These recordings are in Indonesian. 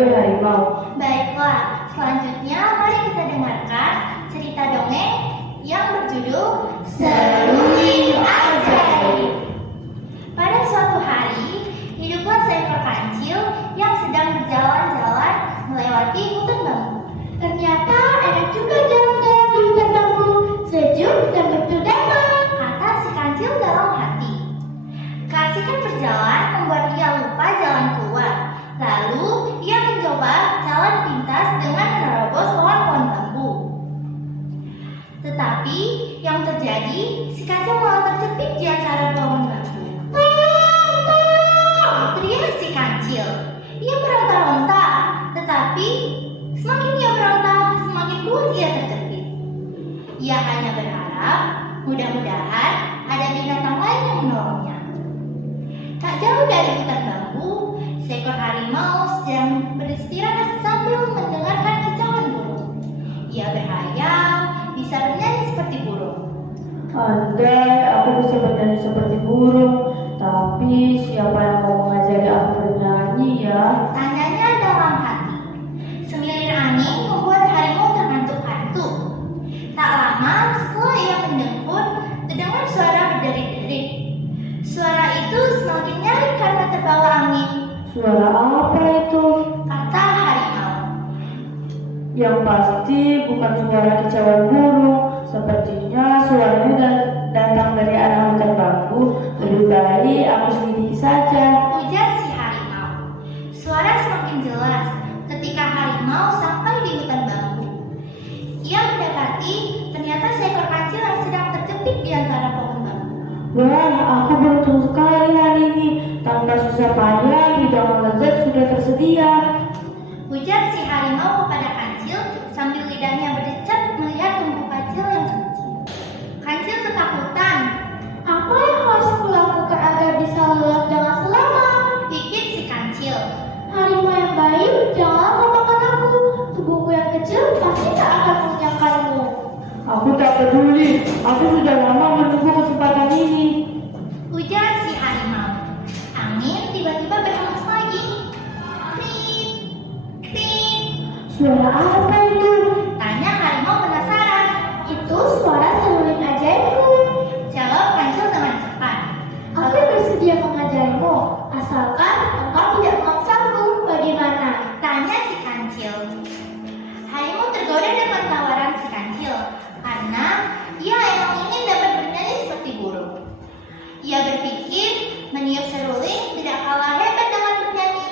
sebagai harimau. Baiklah, selanjutnya mari kita dengarkan cerita dongeng yang berjudul Seruling Ajaib. Pada suatu hari, hiduplah seekor kancil yang sedang berjalan-jalan melewati hutan bambu. Ternyata enak juga jalan-jalan di hutan bambu, sejuk dan betul damai, kata si kancil dalam hati. Keasikan berjalan membuat ia lupa jalan keluar. Lalu ia mencoba jalan pintas dengan menerobos pohon-pohon bambu. Tetapi yang terjadi, si kancil malah terjepit di antara pohon bambu. "Tolong!" teriak si kancil. Ia meronta-ronta, tetapi semakin ia meronta, semakin kuat ia terjepit. Ia hanya berharap mudah-mudahan ada binatang lain yang menolongnya. Tak jauh dari hutan bambu, seekor harimau sedang beristirahat sambil mendengarkan kicauan burung. Ia berhayal bisa bernyanyi seperti burung. Andai aku bisa bernyanyi seperti burung, tapi siapa yang mau mengajari aku bernyanyi ya? Tanyanya dalam hati. Semilir angin membuat harimau terkantuk-kantuk. Tak lama setelah ia mendengkur, terdengar suara berderik-derik. Suara itu semakin nyaring karena terbawa angin. Suara apa itu? Kata harimau. Yang pasti bukan suara kicauan burung. Sepertinya suaranya datang dari arah hutan bambu. Lebih baik aku selidiki saja. Ujar si harimau. Suara semakin jelas ketika harimau sampai di hutan bambu. Ia mendapati ternyata seekor kancil yang sedang terjepit di antara pohon bambu. Wah, aku beruntung sekali hari ini. Tanpa susah payah, hidangan lezat sudah tersedia. Ujar si harimau kepada kancil sambil lidahnya berdecak melihat tubuh kancil yang kecil. Kancil ketakutan. Apa yang harus kulakukan agar bisa lolos dengan selamat? Pikir si kancil. Harimau yang baik, jangan lupakan aku. Tubuhku yang kecil pasti tak akan menyangkalmu. Aku tak peduli. Aku sudah lama menunggu kesempatan ini. Ujar si harimau. Angin tiba-tiba berhembus lagi. Krip, krip. Suara apa itu? Tanya harimau penasaran. Itu suara seruling ajaibku. Jawab kancil dengan cepat. Aku bersedia mengajarimu, asalkan engkau tidak memaksaku. Bagaimana? Tanya si kancil. Harimau tergoda dengan tawaran si kancil karena ia emang ingin dapat bernyanyi seperti burung. Ia berpikir meniup seruling tidak kalah hebat dengan bernyanyi.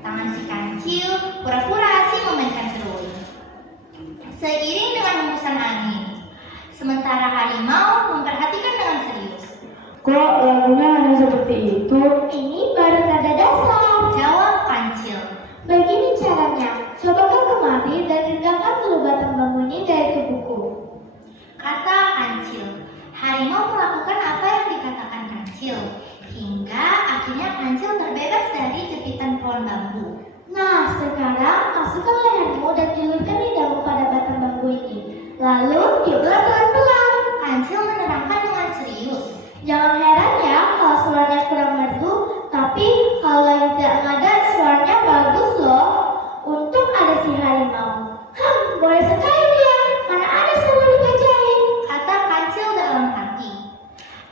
Tangan si kancil pura-pura asing memainkan seruling. Seiring dengan hembusan angin, sementara harimau memperhatikan dengan serius. Kok lagunya hanya seperti itu? Ini baru nada dasar, jawab kancil. Begini caranya, coba kau kemari dan regangkan dulu batang bambu ini dari tubuhku. Kata kancil. Harimau melakukan apa yang dikatakan kancil, hingga akhirnya kancil terbebas dari jepitan pohon bambu. Nah, sekarang masukkan lehermu dan julurkan lidahmu pada batang bambu ini. Lalu tiuplah pelan-pelan. Kancil menerangkan dengan serius. Jangan heran ya kalau suaranya kurang merdu, tapi kalau yang tidak ngada suaranya bagus loh. Untung ada si harimau. Boleh sekali dia. Mana ada seruling ajaib, kata kancil dalam hati.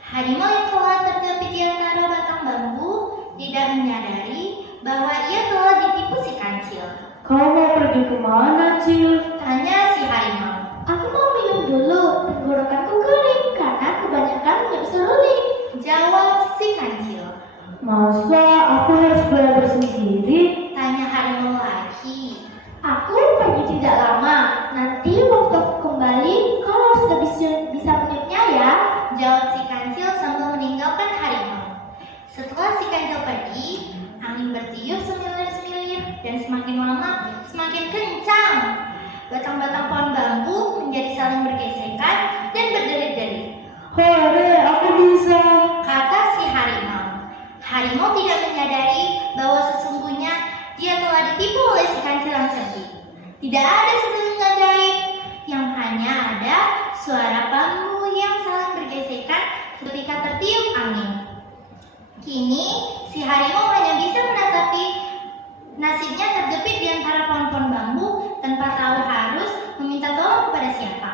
Harimau yang telah terjepit di antara batang bambu tidak menyadari bahwa ia telah ditipu si kancil. Kau mau pergi kemana, Cil? Tanya si harimau. Aku mau minum dulu, tenggorokanku kering karena kebanyakan minum seruling. Jawab si kancil. Masa aku harus belajar sendiri? Tanya harimau lagi. Aku pergi tidak lama. Nanti waktu aku kembali, kau harus bisa meniupnya ya. Jawab si kancil sambil meninggalkan harimau. Setelah si kancil pergi, angin bertiup semilir-semilir dan semakin lama semakin kencang. Batang-batang pohon bambu menjadi saling bergesekan dan berderit-derit. Hore, aku bisa. Kata si harimau. Harimau tidak menyadari bahwa sesungguhnya dia telah ditipu oleh si kancil yang cerdik. Tidak ada seruling ajaib, yang hanya ada suara bambu yang saling bergesekan ketika tertiup angin. Kini si harimau hanya bisa menatapi nasibnya terjepit di antara memelihara pohon-pohon bambu tanpa tahu harus meminta tolong kepada siapa.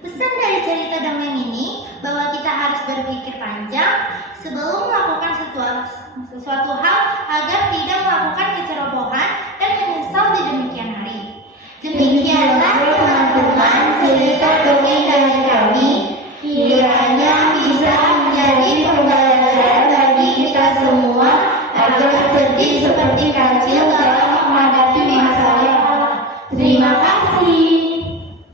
Pesan dari cerita dongeng ini bahwa kita harus berpikir panjang sebelum melakukan sesuatu hal agar tidak melakukan kecerobohan dan menyesal di demikian hari. Demikianlah teman-teman cerita dongeng dari kami. Kiranya bisa menjadi pembelajaran bagi kita semua agar sedih seperti kancil dalam menghadapi masalah. Terima kasih.